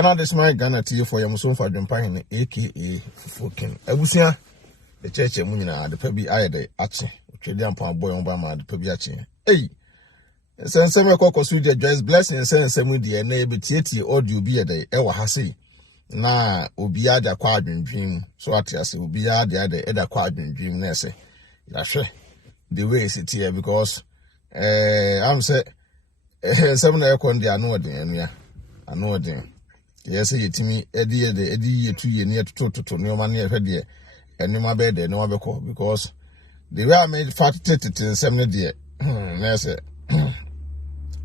And this my Ghana tea for your Musum for Adwenepahene aka Fukin. Ebusia the church munina the pebi aye the achi. Trade pound boy on Bama the pebi achi. Hey. Send some kokosu the Joyce blessing send some with the neighbor tieti audio be a day ewa hasi. Na obiya da kwa dream so atiase obiya the other kwa dream na say. The way it's here because I'm say some na ekon dey I know den yes yetimi edi 2 year near to no man here dey enima be dey no be call because the way I made fat tete in some dey na say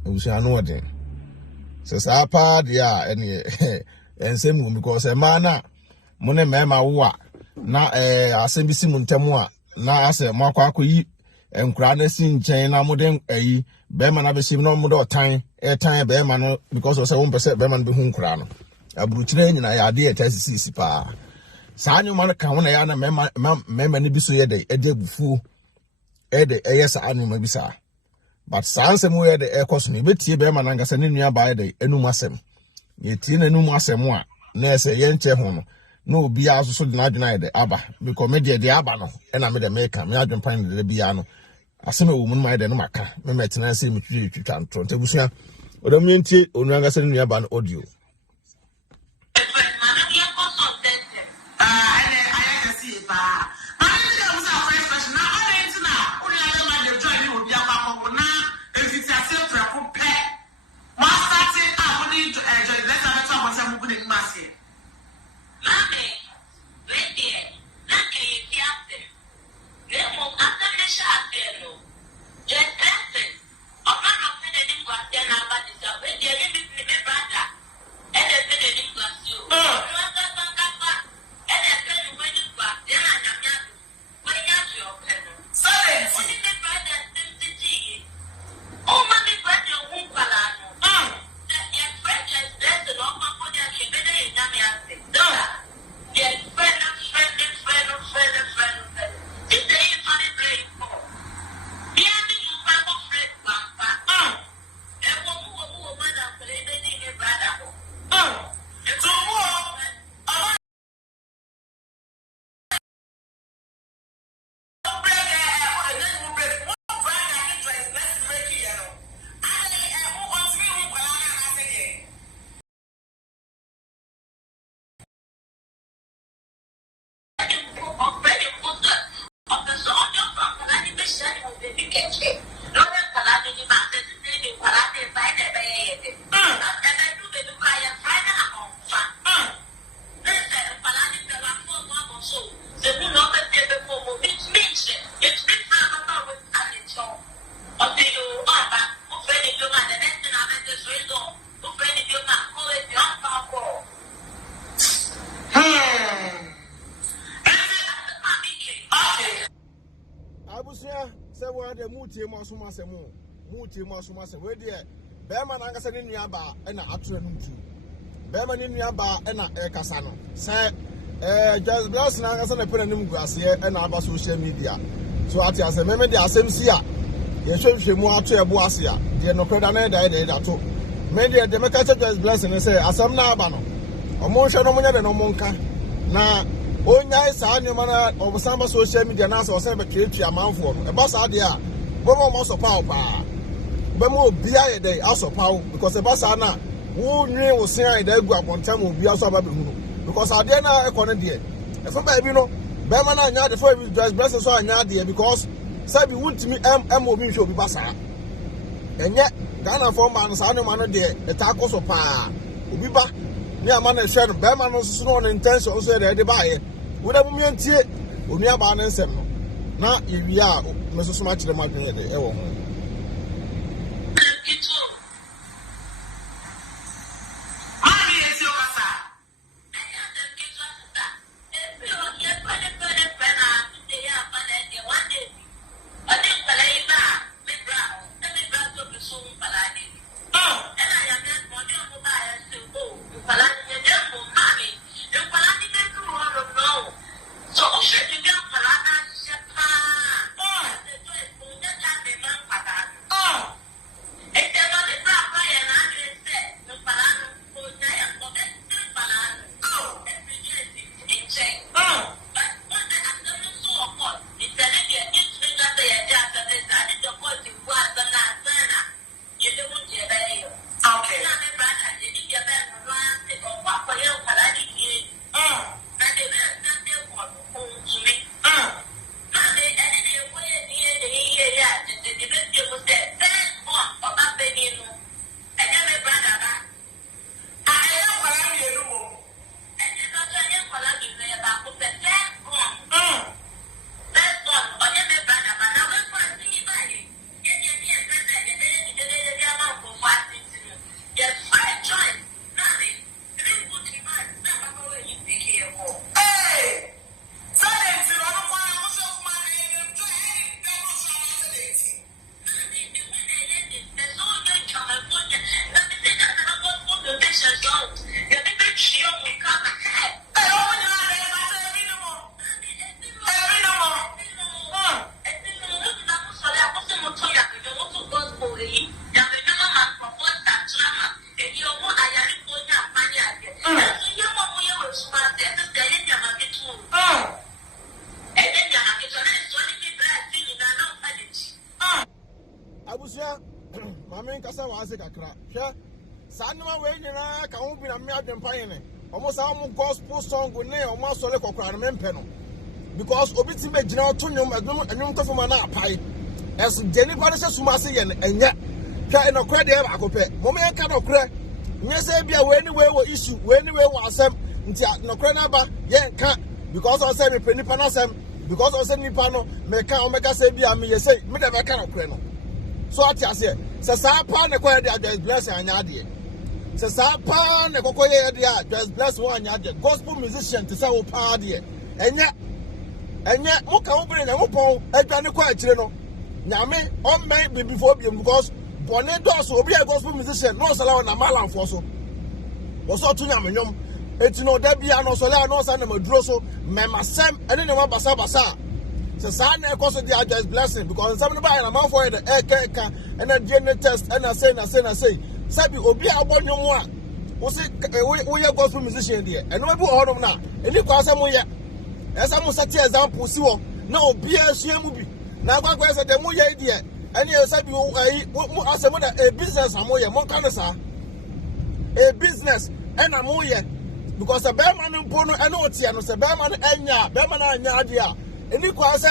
we say I know den so sa pa dia eni ensem because e ma na mo ne mema wo a na asem bi si mu ntemu a na ase mo akwakoyi enkura na si nchen na mo den ayi be ma na be sim no mo do tan be ma no because of say 1% be ma no be hu nkura no aburukyire nyina ya de etasisi pa saa nyuma no ka ho na ya na mema ne bi so ye de edebufu yes anuma bi sa but sansem we de ekoso me betie be ma na ngasa ne nua ba de enum asem ye tie na enum asem a na ese ye nche ho no no obi aso de na adwena de aba because me de aba no e na me de meka me adwempan de bia no asem e wo mu ma de no maka me metena se me twitwa ntro ntebusua odom ntie onu ngasa ne nua ba no audio muti masumase we de be ma na ngasa ne nua ba e na atro no ntu be ma ne nua ba e na e kasa no se just bless na ngasa na pena nim guase e na aba social media so ati ase me de asem si a ye hwehwe mu ato e bo ase a de no kweda na da to me de me ka just bless ne se asem na aba no omo hwe no mo nya be no mo nka na onya isa anyoma na obusamba social media na so se be kretu amanfo no e ba sa de a bomo mo so pa bemo bia ye dey asopaw because ebasa na wo nwe wo sin ai da gu akontam obi aso aba behunu because ade na ekone de e fa ba bi no be ma na anya de for bi just bless so anya de because say bi wuntimi obi hwe obi basa enye Ghana for man sa no ma no de eta koso pa obi ba ni ama na hwe no be ma no so no intention so de ba ye wo da mu mientie onu aba na nsem no na ewia me so so ma kire ma dwen de e wo ho Abusia, Mamma Casa was a crack. Sanma way na ka ho bi na me adwempan ne omo sa omo gospel song ne omo asole kokra na mempe no because obi ti megina to nyom adwom kofo na apai es jeni pa se suma se ye ne enya hwa no kra de ba akopɛ mo me ka no kra nye se bia we anyway wo issue we anyway wo asem nti no kra na ba ye nka because o se me penipa na asem because o se nipa no me ka o me ka se bia me ye say me de be ka no kra no so ati ase se sa pa ne kwa de adwes bless anya ade se sa pa ne kokoye de adwes bless wo anya ade gospel musician te say wo pa de enya mo ka wo bere na mo pon adwane kwa akire no nyame on me before because bone do so obi a gospel musician no so la na malanfo so wo so to nyame nyom eti no da bia no so la no sa na maduro so memasem ene ne mabasa basa se sa na ekoso de adwes blessing because some no buy na man for the eka and a DNA test and I say sabi obi abonwom a wo se wo ye gospel musician there and no be honum na eni kwa se mo ye esa mo set example si wo na obi a hia mu bi na agwagwa se de mo ye there and you sabi wo asemo na a business am ye mo kan sa a business and am ye because the bear man mpo no ene otia no se bear man na anya ade a eni kwa se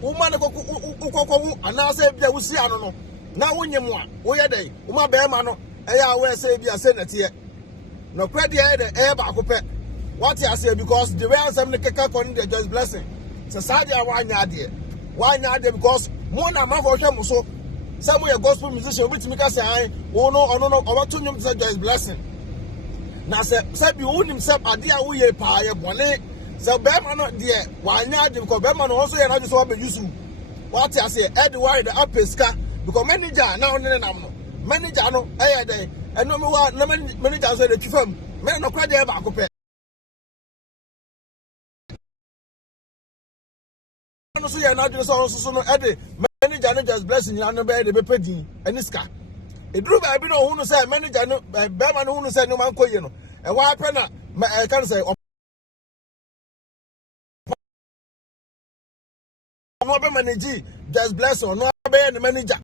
woman kokoko anase bia wusi ano no na wonyem a wo ye dai wo be ma no eya we say bia se na tie no kwade e de e ba akopɛ what you say because the way ansem ne keka kon the just blessing se sadia wanya ade because mo na ma for hwɛ mo so some we gospel musician with me ka say ai wo no ono no obato nyum se just blessing na se bi wo nim se ade a wo ye pa ye bone se be ma no de wanya ade because be ma no also ye na just wo be use what you say Edward the apeska because manager na on nam no manager no eh dey eno me wa na manager so dey twifam me no kwa dey ba akopɛ no so ye na adwene so no dey manager no just blessing na no be dey be pedin eniska eduru ba bi no hu no say manager no be ma no hu no say no man koye no e wa apɛ na e kan say no be manage just bless no be the manager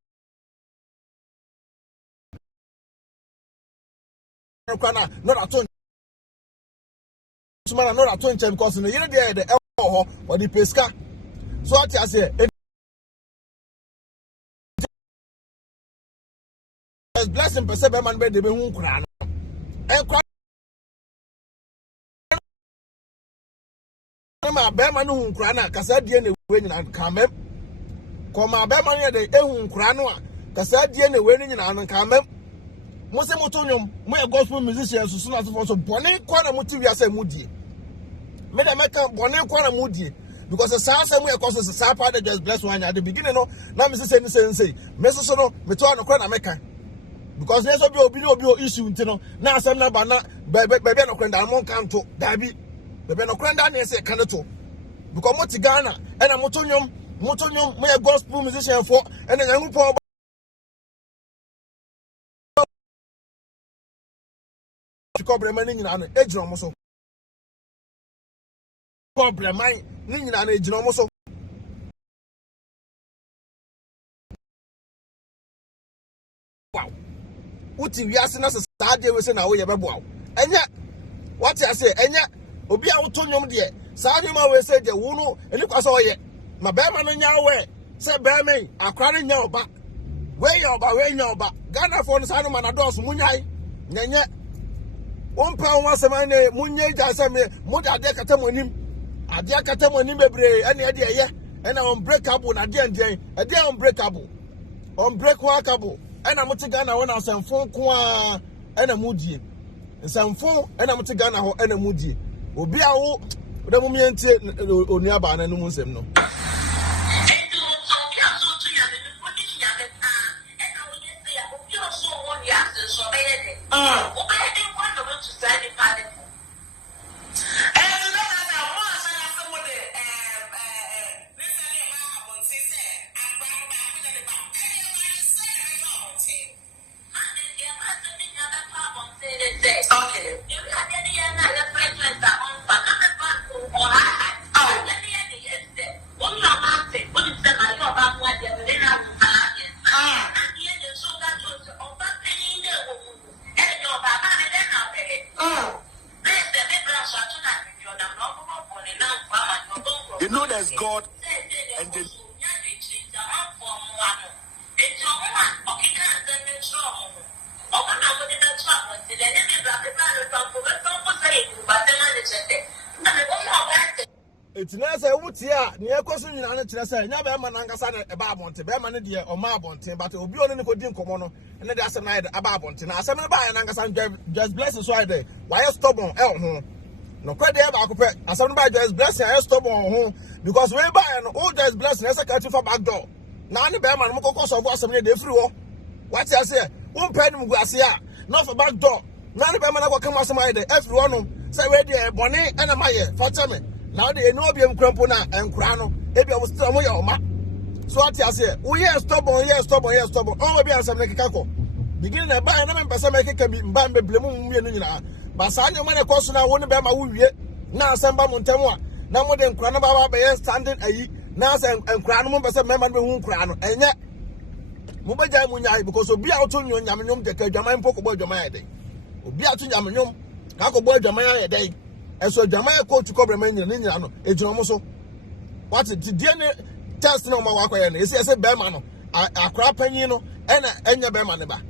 not at all. Not at all because in the year there the alcohol or the pesca. So what I say, as blessing per se man be the be crown. And crown ma be man who crown kasa die na we nyina kamem. Ko ma be man ye de ehun crown a kasa die na we nyina kamem. Mo se mo tonyom mo e gospel musicians so na so bone kwa na motivi ase mudie me da meka bone kwa na mudie because the sa mo e koso sa pa de just bless one at the beginning no na me say me so no me to na kwa na meka because there so be obi issue ntino na asem na ba na bebe no kwenda mo kan to dabi bebe no kwenda na say kan to because mo ti Ghana e na mo tonyom mo e gospel musician for e na ngu po problem ni nyina no ejina omo so problem ni nyina no ejina omo so wow uti wiase na saade we se na wo ye bebo aw enya what I say enya obi a woto nyom de saade ma we se de wo no eni kwaso wo ye ma be ma no nya we se be me akra no nya oba we nya oba Ghana for no saade ma na do so munyai nyenye Umpa wa semane munye ja seme muda ade katamonim bebre ene ade ye ena unbreakable na ade ande ade unbreakable unbreakable ena muti Ghana wona semfo ko a ena mudie semfo ena muti Ghana ho ena mudie obi a wo de mu mientie onuaba na no mu nsem no They know there's God and they it's not a wood here, near Cosin and Chessa, never man Angasana about Monte, Berman, dear, or Marbonte, but it will be only good in Comono, and then that's a night about Monte. Now, some of the Angasan just blesses why they, why a stubborn home. No credit about as somebody just blessing, I stop on home because we buy an old just blessing as a country for back door. Now, the Berman, Mokos of what's something they flew. What I say, one penny Mugasia, not for back door. Now, the Berman will come out somebody, everyone, say, ready, Bonnie, and a Maya, for me. Now they know be crampona and crano. Maybe I was still on your ma. So what I say, we are stubborn, yes, stubborn, yes, stubborn. Oh, maybe I'm some like a caco. Beginning a buy and person make it can be bambe blemu. But Sunday when I cost now won't be my wood yet. Now some Montemwa. Now more than Cranaba by standing a now and crano person member who crano. And yet Mubaja Munai because of be out on your Yaminum, the Kajaman Pocobo Jamaya day. Be out to Yaminum, Kako boy Jamaya day. And so Jamaica called to cover many Niniano, a Jomoso. What's it? Did test no more? Is a Bermano, a crap penino, and your Bermaneba.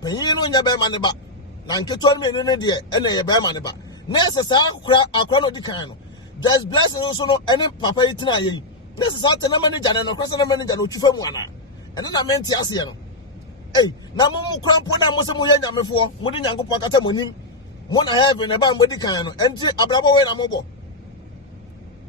Penino and your Bermaneba. Nanke told me in India, and a Bermaneba. Necessary a chrono decano. Just blessing also no any papa itinae. Necessary to manage and a question manager no Chufamwana. And then I meant Yasiano. Hey, Namu Crampona Mosamuyan before, Mudinango Pacatamonim. Mona have in a bamboo can and Abrabo and a mobile.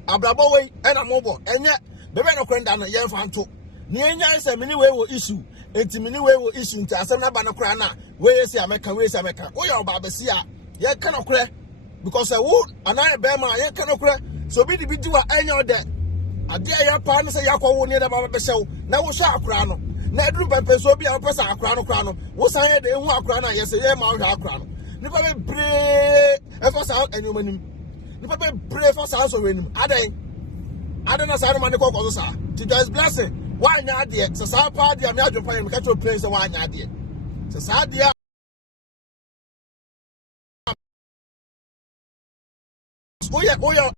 Abrabo and a mobile, and yet the man of Crandana Yan Fanto. Nianya is a mini way will issue, it's a mini way will issue to Asana Banacrana, where is American, where is American, or your Barbasia, yet cannot crack because I would, and I bear my yet cannot crack, so be the big do any of that. I dare your partner say Yako near the Baba show, now we shall crano. Nedru Pepe be a person a crano, was I had in one crana, yes, a year mount our crano. Nipa be pray for sound and you Nipa be pray for sound so when I don't know sound man ko ko sa to just blessing why nya de so sa pa de me adwopa me catch pray say why nya de so sa de oya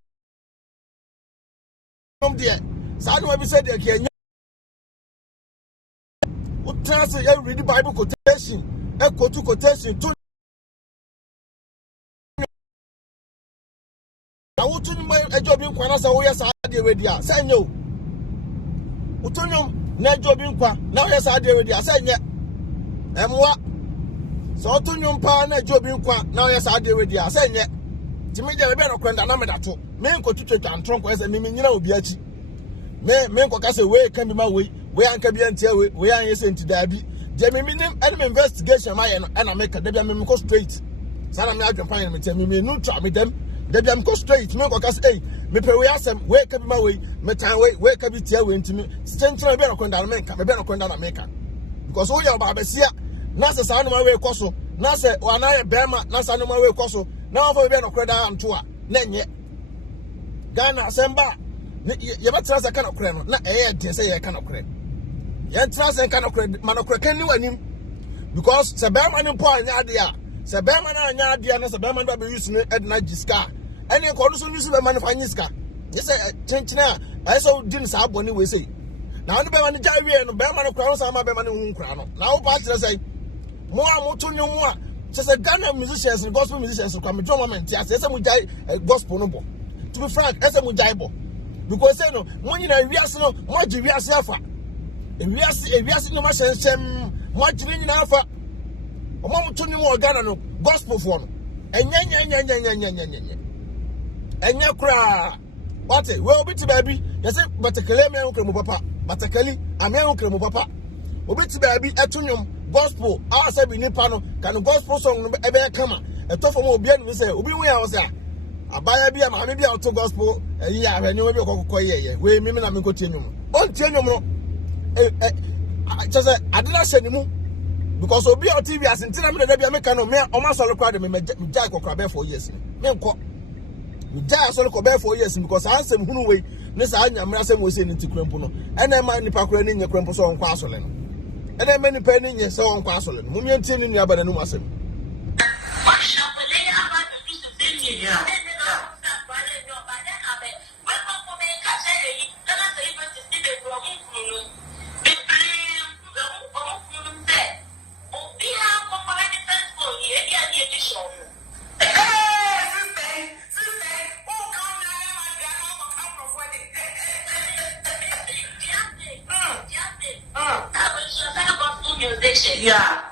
de sa no be say de ke nya o trans e read the Bible quotation e quotation to I want to know a job in Quanas or yes, I did already. Say no. Utonium, no job in Qua. Now, yes, I did already. I said, yeah. And what? So, Utonium Pan, a job in Qua. Now, yes, I did already. I said, yeah. To me, there are no Quandana. Men go to church and trunk as a miming, you know, Biachi. Men go cast away, can be my way. Where I can be until we are listening to Dabby. The minimum enemy investigation, my and I make a Debian straight. Sana me can find me, tell me, no try me them. Debi am go straight me go cast hey me pray we asem wake up my way me time wake up it here we ntimi strengthen be no kwenda na meka me be no kwenda na meka because we your babesia na se sa no ma we koso na se wana ye bema na sa no ma we koso na ofo be no kwenda anto a na nye Ghana asemba ye betra se kana kure no na eh de se ye kana kure ye tra se kana kure ma no kure kan ni wanim because se bema ni po anya ade a se bema na anya ade na se bema ba be use no edna giska any condition use be man fanyiska yes chinchina I saw din sa aboni we say na no be man ja wie no be man kura so ma be man hu kura no na wo pa tire say mo amoto nyo mo a se Ghana musicians gospel musicians kwa me drum moment ya say mo jai gospel no bo to be frank say mo jai bo because say no mo nyina wiase no mo ji wiase afa wiase no ma shem mo ji nyina afa o mo to ni mo Ghana no gospel for no enya Enya kura what we obi ti baby yes batakale me nkre mo papa batakali ame nkre mo papa obi ti baby etunyum gospel asa bi nipa no kan gospel song no ebe kama etofo mo obi anu say obi we ya say abaya bi ama me bi auto gospel yi ahwenyo bi okokọ ye we mi na me ko tienyum on tienyum no just adina shenimu because obi o TV asentina me na bia me kan no me o ma solo kwa de me jai kokra be 4 years me nko we die so ko be 4 years because ansem hunu we ne sa anyamra sem we say ni tikrempo no ena ma nipa kora ni nye krempo so onko asole no ena ma nipa ni nye so onko asole no mumye ntim ni aba na num asem Yeah.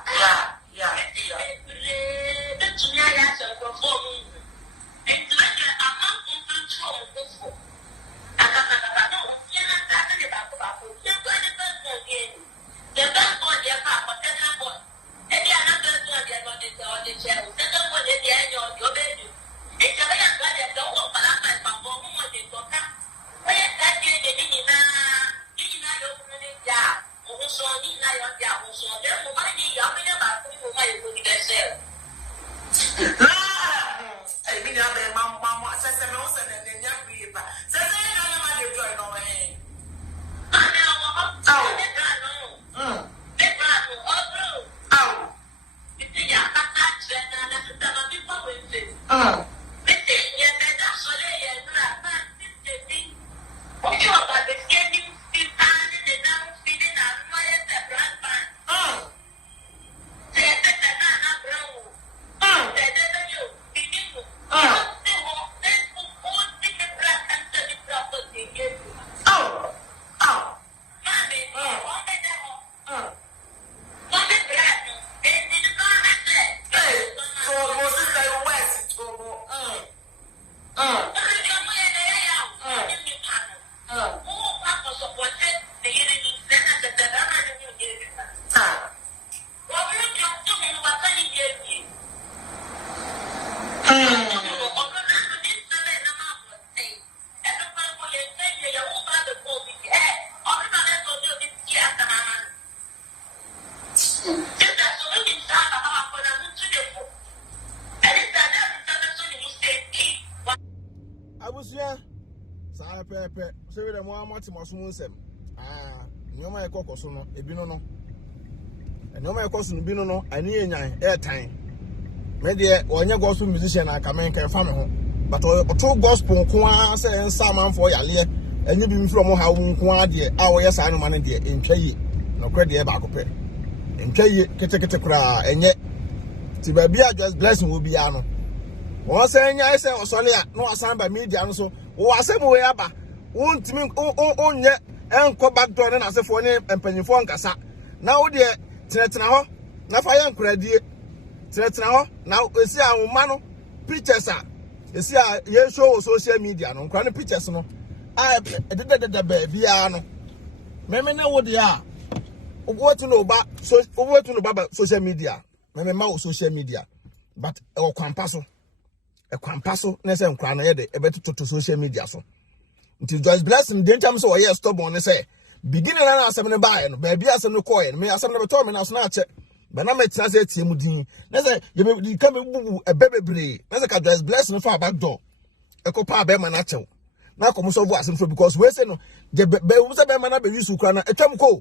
Abusia sa pepe so we dem wa matimaso nsem nyoma ekokoso no ebino no nyoma ekoso no bino no ani enyan airtime me de onye gospel musician aka men kan fa me ho but oto gospel ko a se nsa manfo yale enye bi mfiro mo ha wo nko a de a wo yesa no man de entwaye no kre de ba akopɛ entwaye kete kura enye ti ba bia just blessing wo bia no wọ́n sẹ́ ẹ̀yà ẹsẹ̀ ọ̀sọ́lẹ̀ à ní wọ́n sàn bá mídíà nso wọ́n asẹ́mu wẹ̀ yaba wọ́n ntumi ọ̀nyẹ ẹ̀nkọ́ backdoor ní n'asẹ́fọ́ ní mpanyinfọ́ nkasa náà wọ́n deɛ tẹ̀nẹ̀tẹ̀nẹ̀ hɔ n'afa yɛ nkuradie tẹ̀nẹ̀tẹ̀nẹ̀ hɔ na esi ahoma no pictures a esi a yɛn show wɔ social media no nkura ne pictures no a ɛdededede baabiara no mɛmɛ ne wo deɛ a wɔtu no ba social media mɛmɛ ma wɔ social media but ɛwɔ kwampa so. Kwampaso na se nkwa na ye de ebeto social media so nti Joyce blessing de ntam so ye stubborn ne say beginning na asem ne bae no ba bia asem ne koye me asem ne beto me na so na ache ba na metina se tie mu din na say ye me ka me bubu ebebebre na say ka Joyce blessing for back door ekopa ba ma na ache na komo so bu asem for because we say no de be se be ma na be yusu kra na etwam ko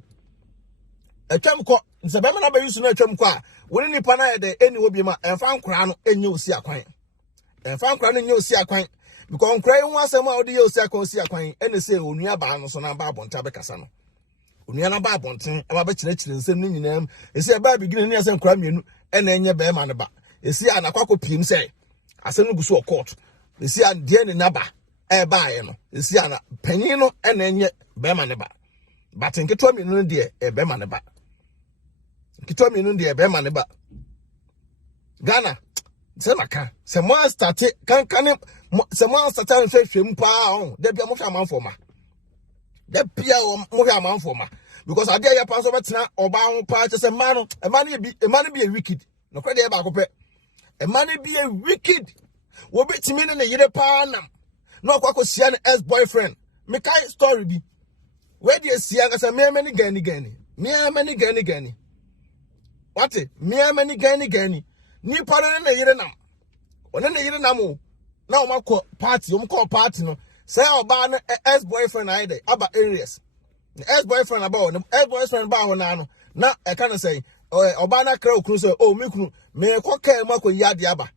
se be ma na be yusu na etwam ko a woni nipa na ye de eni obi ma emfa nkra no enye osi akwan fan kra no nye osi akwan because nkra yi ho asem a odi ye osi akwan ene se onua ba no so na ba abonta be kasa no onua na ba abonten aba be kyerɛkyerɛ nsem no nyinam esi aba bigine ne asem nkra mienu ene enye be ma ne ba esi anakwakɔ piem sɛ asem no guso court esi an de ne naba e ba ye no esi ana panyin no ene enye be ma ne ba but nketwa mienu no de e be ma ne ba nketwa mienu de e be ma ne ba Ghana Semaka, someone started can someone started hwehwem pa on there be a mofia man for ma there be a mofia man for ma because I dare ya pass over tina oba ho pa che se man no a man be a wicked no kwede e ba akopɛ a man be a wicked wo be timi ne yire pa nam no kwakosia ne ex boyfriend me kai story bi where dey sia ga se me many gani what me many gani ni pare na yire nam one na yire nam o na o makọ party no say oba no ex boyfriend na ide aba areas ex boyfriend aba o ex boyfriend ba ho na no na e ka na say oba na kra okunu say o me kunu me kọ ka mu akọ yade aba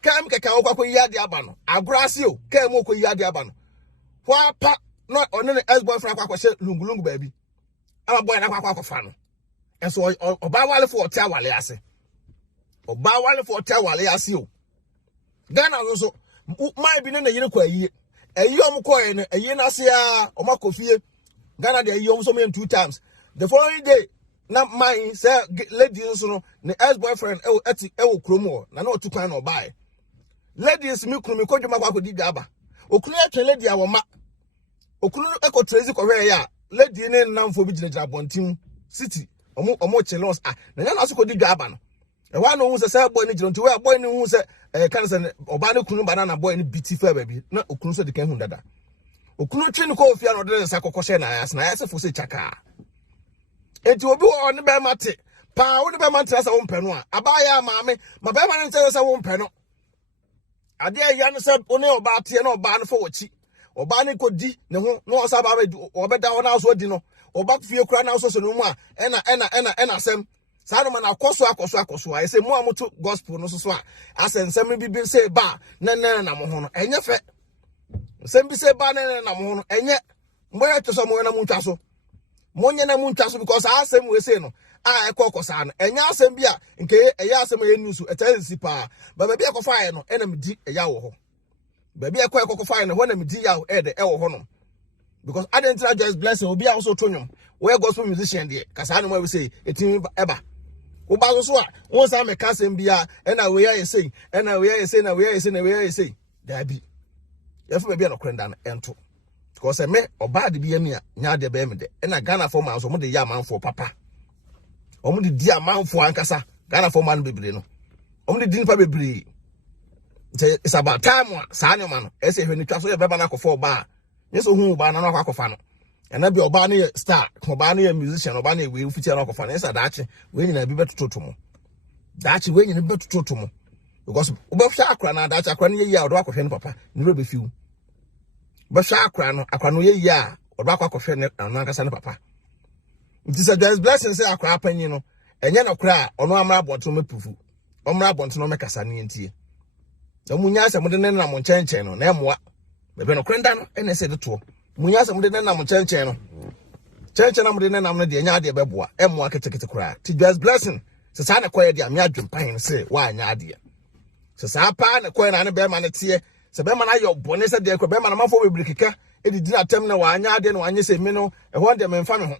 ka m keka okọ yade aba no agrasi o ka mu okọ yade aba no kwa pa no one na ex boyfriend akọ hye lungulungu baabi aba boy na akọ fa no enso oba wale for tia wale ase oba wale for tia wale ase o Ghana so my bi na yire kwa yi omko ye no na ase a omakofie Ghana de yi so me 2 times the following day na mine say ladies no ne ex boyfriend e kromo na otu kwan no buy ladies mi kunu mi kodwuma kwa kodi gaba okunu e twen lady awoma okunu e ko trezi ko hwe ya lady ne namfo bi gina bontim city omo chelons na nya na so kodi gaba no e wa no hu se boy ni gina nti we boy ni hu se kan se oba ne kunu banana boy ni biti fa baby na okunu so de kan hu dada okunu twi ni ko ofia no de sa kokoshe na ya se fo se chaka enti obi wo ne be mate pa wo ne be mate asa wo mpɛ no a abaya maame ma be ma ne nse asa wo mpɛ no ade ya no se one oba te na oba no fo wachi oba ne kodi ne ho no osa ba obeda ho na so di no oba fie kura na so so no mu a ɛna asɛm saa no ma na akoso a se mu amoto gospel no so a asɛnsɛm bi se ba na mo ho no ɛnyɛ fɛ sɛm bi se ba na mo ho no ɛnyɛ mboya tso mo na mu ntwa so monye na mu ntwa so because asɛm we say no a ekokosa no enya asɛm bi a nke eya asɛm ye news etansi pa ba ba bi ekofa no ena medi eya wo ho ba bi ekofa no ho na medi ya de wo ho no because identity just blessing obi a also tonyum we gospel musician there kasa no we say etin eba wo ba so a won sa me ka asɛm bi a ena we ya say da bi ya fu ba bi no kwenda no ento because me oba de bi yami a nya de be me de na Ghana for man so mo de ya man for papa o mo de di amanfo ankasa Ghana for man bebre no o mo de di nipa bebre it's about time sa anya man e se hwe ni twa so ye beba na akofo oba yeso hu oba na na akofa no na bi oba na star oba na musician oba na we futi na akofa no esa daache we nyina bi betototo mo daache we nyina betototo mo because obafsha akra na daache akra na ye ya odo akohwe ni papa ni be fiu basha akra no ye ya odo akwa ne ankasa ne papa it is a Joyce blessing say akra panyin no enye na kra ono amra bonto me pufu omra bonto no me kasa ne ntie na munya se mode ne na mo nchenchen no na emoa bebe no krenda no ene se de to munya se mode ne na mo nchenchen no chenchen na mode ne na mo de nya de beboa emoa ketekete kra ti Joyce blessing se sa na koye de am ya dwempan se wa anya ade se sa pa na koye na ne be ma ne tie se be ma na yo bone se de ko be ma na mafo bebre kika edidi atem na wa anya ade no anya se mi no e ho de me mfa me ho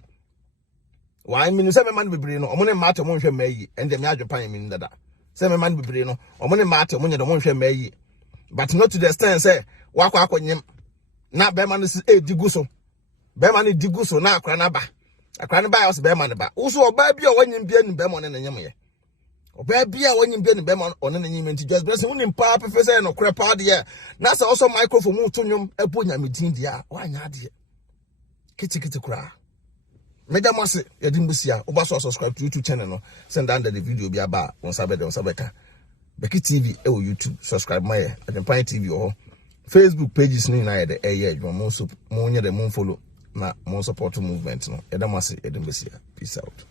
wa mi no se me ma no bebre no omo ne mate mo nhwe mayi ende me adwopan mi ndada se me ma no bebre no omo ne mate mo nye de mo nhwe mayi but not to the extent say wa kwa akonyem na be ma no se digu so be ma no digu so na akra na ba ya so be ma ne ba wo so oba bia wanyim bia ni be mo ne nyem ye oba bia wanyim bia ni be ma one ne nyim nti just blessing unim pa pefe say no kra pa de na say also microphone mu to nyom ebo nyamedin dia wa nya de kiti kra Madam Masi, Yadimbusia, Obaso subscribe to YouTube channel, no. Send under the video be about on Sabeka. BeckyTv, YouTube, subscribe my AdwenepaheneTv or Facebook pages no na the air, mo so mo nya the mo follow na mo support movement no. Madam Masi, Yadimbusia. Peace out.